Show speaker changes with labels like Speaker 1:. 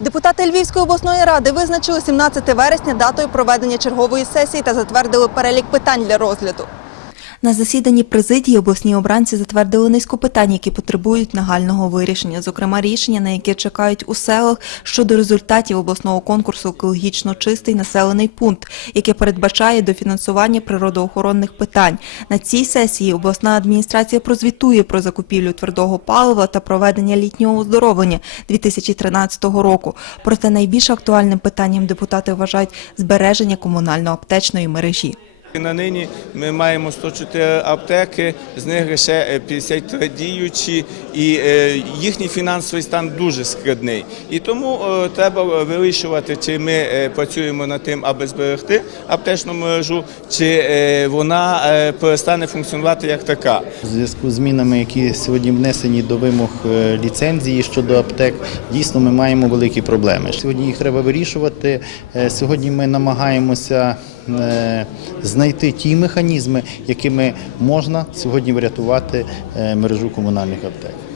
Speaker 1: Депутати Львівської обласної ради визначили 17 вересня датою проведення чергової сесії та затвердили перелік питань для розгляду. На засіданні президії обласні обранці затвердили низку питань, які потребують нагального вирішення, зокрема рішення, на яке чекають у селах щодо результатів обласного конкурсу екологічно чистий населений пункт, яке передбачає дофінансування природоохоронних питань. На цій сесії обласна адміністрація прозвітує про закупівлю твердого палива та проведення літнього оздоровлення 2013 року. Проте найбільш актуальним питанням депутати вважають збереження комунально-аптечної мережі.
Speaker 2: На нині ми маємо 104 аптеки, з них лише е, 53 діючі, і е, їхній фінансовий стан дуже складний. І тому е, треба вирішувати, чи ми е, працюємо над тим, аби зберегти аптечну мережу, чи е, вона е, перестане функціонувати як така.
Speaker 3: У зв'язку з змінами, які сьогодні внесені до вимог е, ліцензії щодо аптек, дійсно ми маємо великі проблеми. Сьогодні їх треба вирішувати. Е, Сьогодні ми намагаємося е, знайти ті механізми, якими можна сьогодні врятувати е, мережу комунальних аптек.